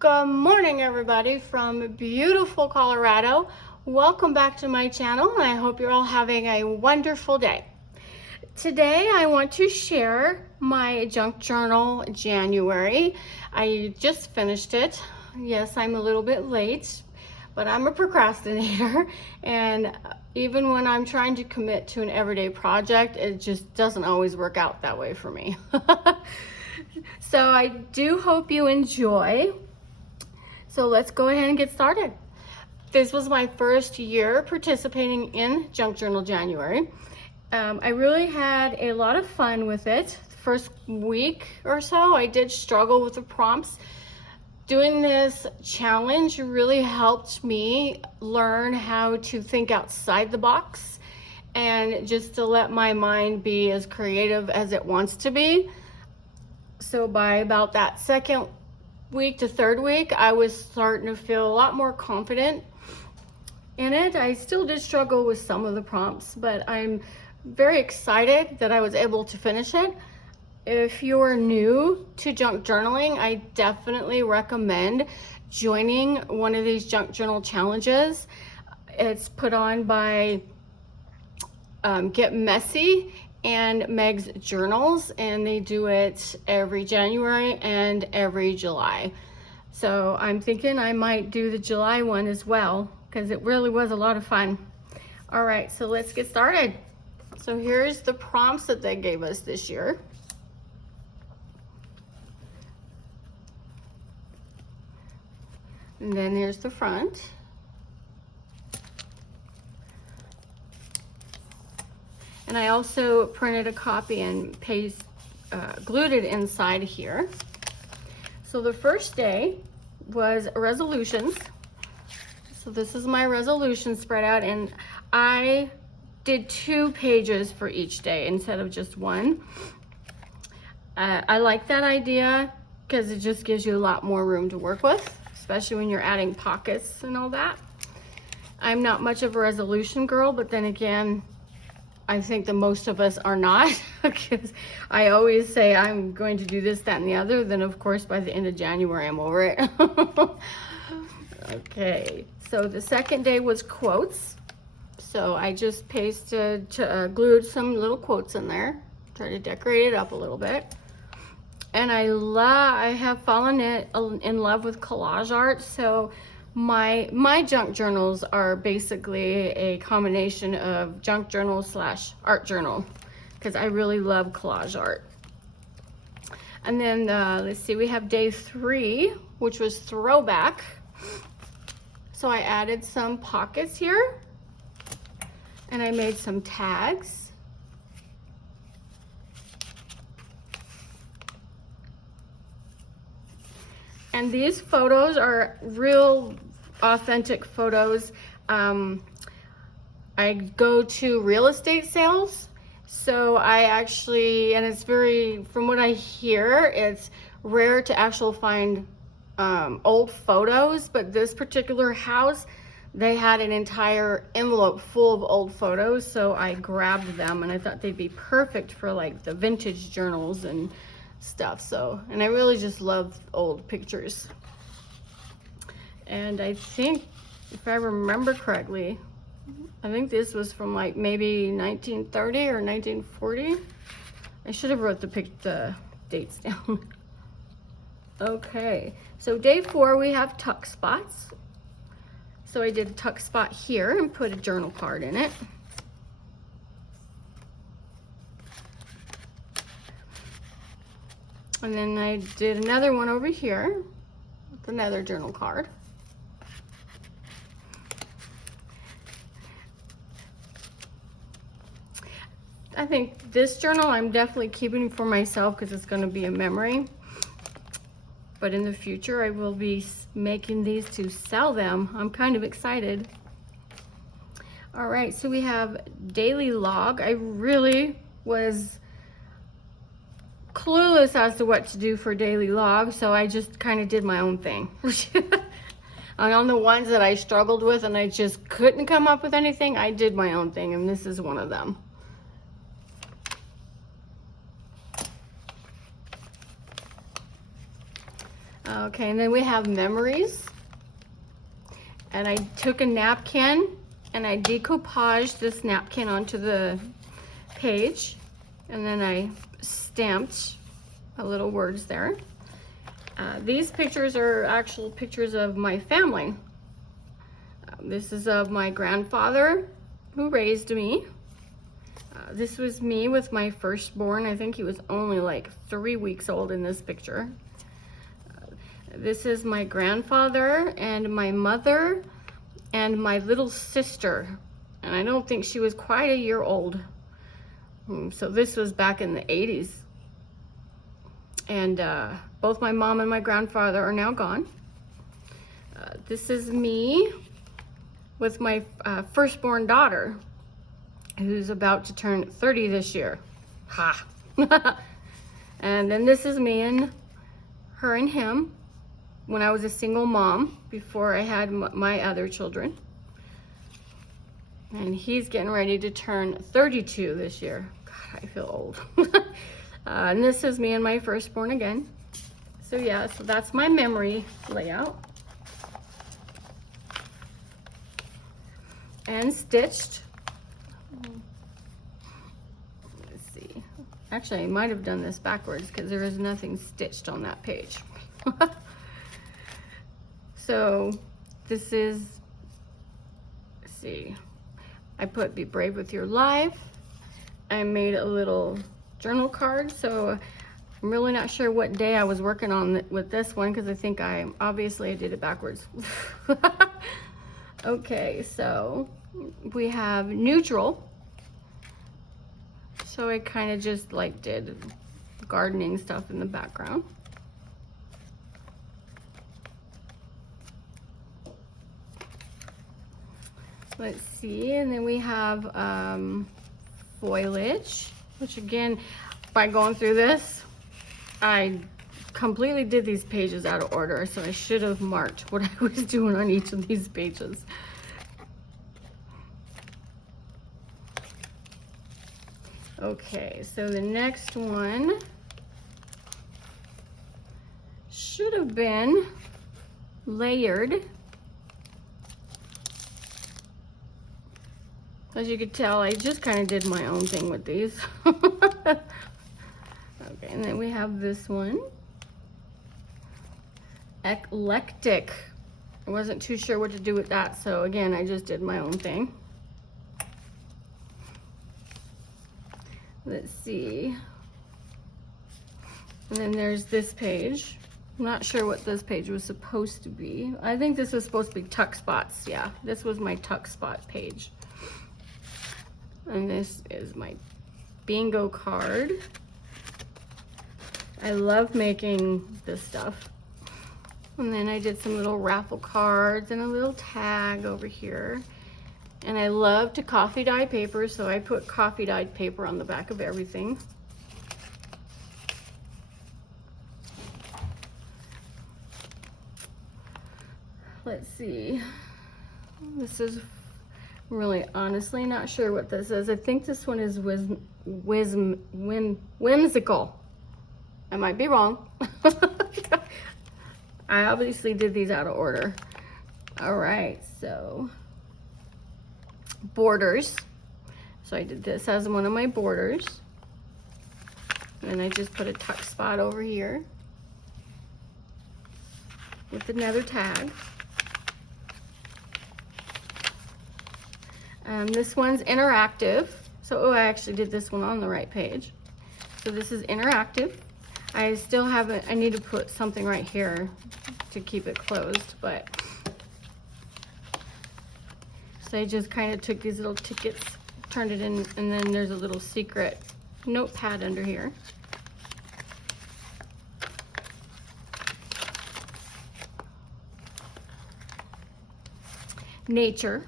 Good morning, everybody from beautiful Colorado. Welcome back to my channel, and I hope you're all having a wonderful day. Today I want to share my junk journal January. I just finished it. Yes, I'm a little bit late, but I'm a procrastinator, and even when I'm trying to commit to an everyday project, it just doesn't always work out that way for me. So I do hope you enjoy. So let's go ahead and get started. This was my first year participating in Junk Journal January. I really had a lot of fun with it. The first week or so, I did struggle with the prompts. Doing this challenge really helped me learn how to think outside the box and just to let my mind be as creative as it wants to be. So by about that second week to third week, I was starting to feel a lot more confident in it. I still did struggle with some of the prompts, but I'm very excited that I was able to finish it. If you're new to junk journaling, I definitely recommend joining one of these junk journal challenges. It's put on by Get Messy and Meg's Journals, and they do it every January and every July. So I'm thinking I might do the July one as well, because it really was a lot of fun. All right, so let's get started. So here's the prompts that they gave us this year. And then here's the front. And I also printed a copy and glued it inside here. So the first day was resolutions. So this is my resolution spread out, and I did 2 pages for each day instead of just one. I like that idea because it just gives you a lot more room to work with, especially when you're adding pockets and all that. I'm not much of a resolution girl, but then again, I think that most of us are not, because I always say I'm going to do this, that, and the other. Then of course, by the end of January, I'm over it. Okay, so the second day was quotes. So I just glued some little quotes in there, try to decorate it up a little bit. And I have fallen in love with collage art. So my junk journals are basically a combination of junk journal / art journal, because I really love collage art. And then let's see, we have day 3, which was throwback. So I added some pockets here, and I made some tags. And these photos are real authentic photos. I go to real estate sales, so I actually, and it's very, from what I hear, it's rare to actually find old photos, but this particular house, they had an entire envelope full of old photos, so I grabbed them, and I thought they'd be perfect for like the vintage journals and stuff. So, and I really just love old pictures. And I think, if I remember correctly, I think this was from like maybe 1930 or 1940. I should have wrote the dates down. Okay, so day 4 we have tuck spots. So I did a tuck spot here and put a journal card in it. And then I did another one over here with another journal card. I think this journal I'm definitely keeping for myself because it's going to be a memory. But in the future, I will be making these to sell them. I'm kind of excited. All right, so we have daily log. I really was clueless as to what to do for daily log, so I just kind of did my own thing. And on the ones that I struggled with and I just couldn't come up with anything, I did my own thing, and this is one of them. Okay, and then we have memories. And I took a napkin and I decoupaged this napkin onto the page. And then I stamped a little words there. These pictures are actual pictures of my family. This is of my grandfather who raised me. This was me with my firstborn. I think he was only like 3 weeks old in this picture. This is my grandfather and my mother and my little sister. And I don't think she was quite a year old. So this was back in the 80s. And both my mom and my grandfather are now gone. This is me with my firstborn daughter, who's about to turn 30 this year. Ha! And then this is me and her and him when I was a single mom before I had my other children. And he's getting ready to turn 32 this year. God, I feel old. And this is me and my firstborn again. So yeah, so that's my memory layout. And stitched. Let's see. Actually, I might have done this backwards because there is nothing stitched on that page. So this is, let's see, I put be brave with your life. I made a little journal card, so I'm really not sure what day I was working on with this one because I think obviously I did it backwards. Okay, so we have neutral. So I kind of just like did gardening stuff in the background. Let's see, and then we have foliage, which again, by going through this, I completely did these pages out of order, so I should have marked what I was doing on each of these pages. Okay, so the next one should have been layered. As you could tell, I just kind of did my own thing with these. Okay, and then we have this one. Eclectic. I wasn't too sure what to do with that, so again, I just did my own thing. Let's see. And then there's this page. I'm not sure what this page was supposed to be. I think this was supposed to be tuck spots. Yeah, this was my tuck spot page. And this is my bingo card. I love making this stuff. And then I did some little raffle cards and a little tag over here. And I love to coffee dye paper, so I put coffee dyed paper on the back of everything. Let's see. This is really honestly not sure what this is. I think this one is whimsical. I might be wrong. I obviously did these out of order. All right, so borders. So I did this as one of my borders. And I just put a tuck spot over here with another tag. This one's interactive. So, I actually did this one on the right page. So this is interactive. I still haven't, I need to put something right here to keep it closed, but. So I just kind of took these little tickets, turned it in, and then there's a little secret notepad under here. Nature.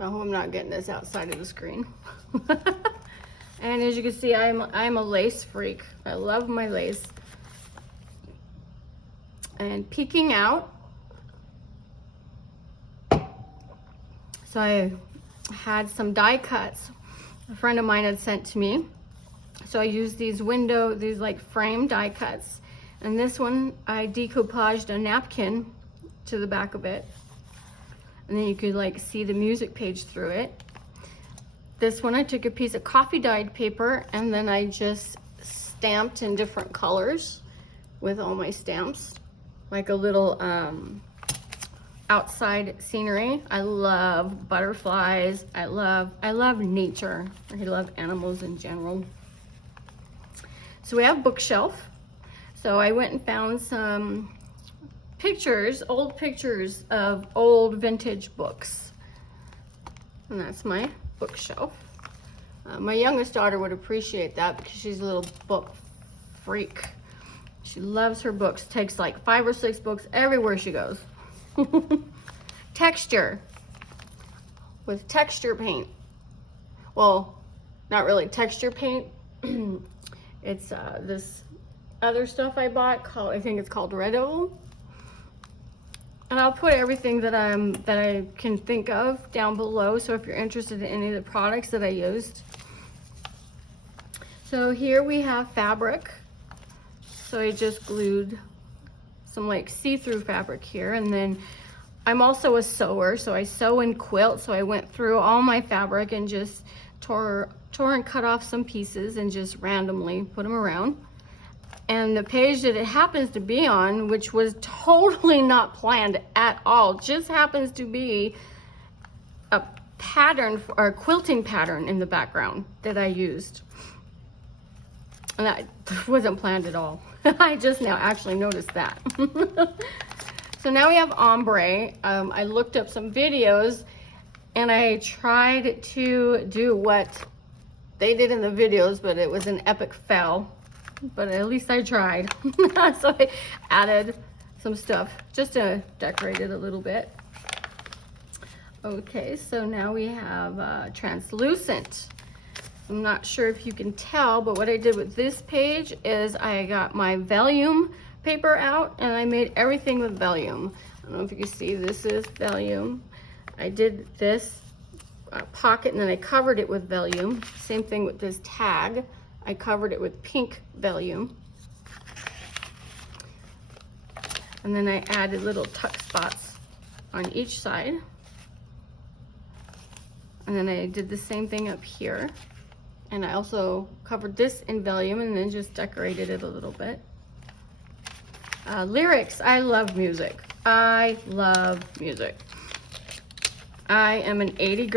I hope I'm not getting this outside of the screen. And as you can see, I'm a lace freak. I love my lace. And peeking out. So I had some die cuts a friend of mine had sent to me. So I used these like frame die cuts, And this one, I decoupaged a napkin to the back of it. And then you could like see the music page through it. This one, I took a piece of coffee dyed paper and then I just stamped in different colors with all my stamps, like a little outside scenery. I love butterflies. I love nature. I love animals in general. So we have bookshelf. So I went and found some pictures, old pictures of old vintage books. And that's my bookshelf. My youngest daughter would appreciate that because she's a little book freak. She loves her books, takes like 5 or 6 books everywhere she goes. Texture, with texture paint. Well, not really texture paint. It's this other stuff I bought called, I think it's called Red Owl. And I'll put everything that I can think of down below. So if you're interested in any of the products that I used. So here we have fabric. So I just glued some like see-through fabric here. And then I'm also a sewer, so I sew and quilt. So I went through all my fabric and just tore and cut off some pieces and just randomly put them around. And the page that it happens to be on, which was totally not planned at all, just happens to be a pattern or a quilting pattern in the background that I used. And that wasn't planned at all. I just now actually noticed that. So now we have ombre. I looked up some videos and I tried to do what they did in the videos, but it was an epic fail. But at least I tried. So I added some stuff just to decorate it a little bit. Okay, so now we have translucent. I'm not sure if you can tell, but what I did with this page is I got my vellum paper out and I made everything with vellum. I don't know if you can see, this is vellum. I did this pocket and then I covered it with vellum. Same thing with this tag. I covered it with pink vellum. And then I added little tuck spots on each side. And then I did the same thing up here. And I also covered this in vellum and then just decorated it a little bit. Lyrics, I love music. I love music. I am an 80s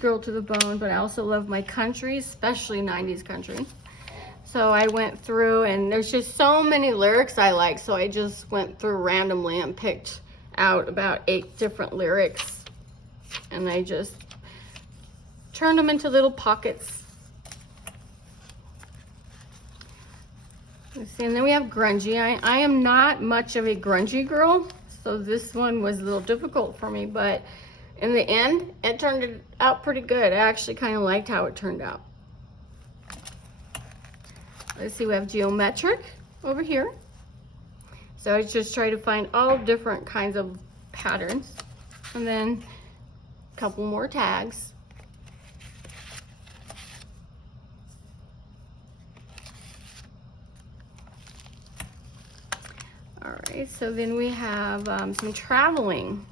girl to the bone, but I also love my country, especially 90s country. So I went through and there's just so many lyrics I like. So I just went through randomly and picked out about 8 different lyrics. And I just turned them into little pockets. Let's see, and then we have grungy. I am not much of a grungy girl, so this one was a little difficult for me, but in the end, it turned out pretty good. I actually kind of liked how it turned out. Let's see, we have geometric over here. So I just try to find all different kinds of patterns. And then a couple more tags. All right, so then we have some traveling.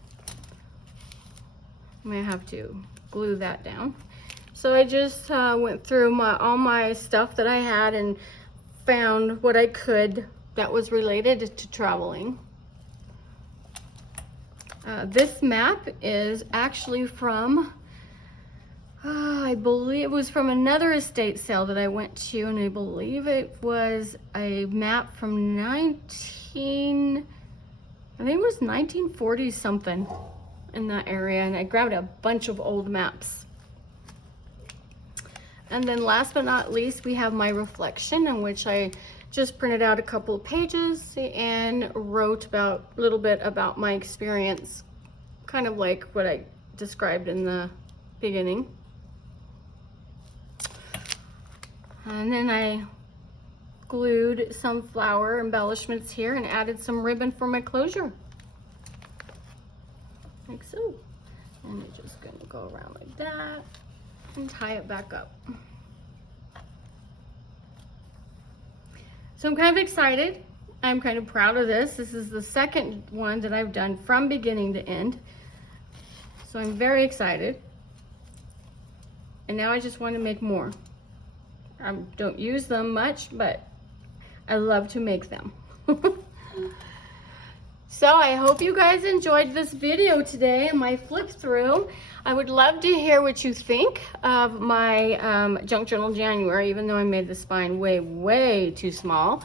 I'm gonna have to glue that down. So I just went through all my stuff that I had and found what I could that was related to traveling. This map is actually from, I believe it was from another estate sale that I went to, and I believe it was a map from I think it was 1940 something in that area, and I grabbed a bunch of old maps. And then last but not least, we have my reflection, in which I just printed out a couple of pages and wrote a little bit about my experience, kind of like what I described in the beginning. And then I glued some flower embellishments here and added some ribbon for my closure, like so. And I'm just gonna go around like that and tie it back up. So I'm kind of excited. I'm kind of proud of this. This is the second one that I've done from beginning to end. So I'm very excited. And now I just want to make more. I don't use them much, but I love to make them. So I hope you guys enjoyed this video today, my flip through. I would love to hear what you think of my Junk Journal January, even though I made the spine way too small.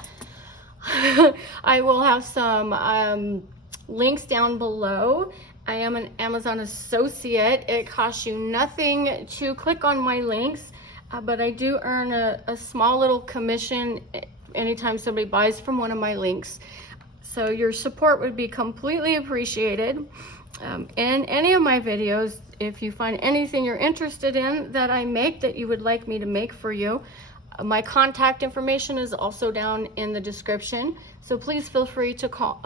I will have some links down below. I am an Amazon associate. It costs you nothing to click on my links, but I do earn a small little commission anytime somebody buys from one of my links. So your support would be completely appreciated. In any of my videos, if you find anything you're interested in that I make that you would like me to make for you, my contact information is also down in the description. So please feel free to call,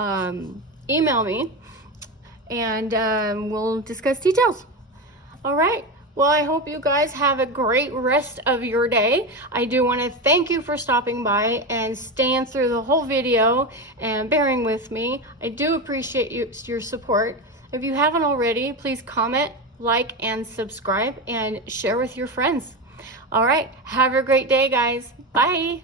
email me, and we'll discuss details. All right. Well, I hope you guys have a great rest of your day. I do want to thank you for stopping by and staying through the whole video and bearing with me. I do appreciate your support. If you haven't already, please comment, like, and subscribe, and share with your friends. All right. Have a great day, guys. Bye.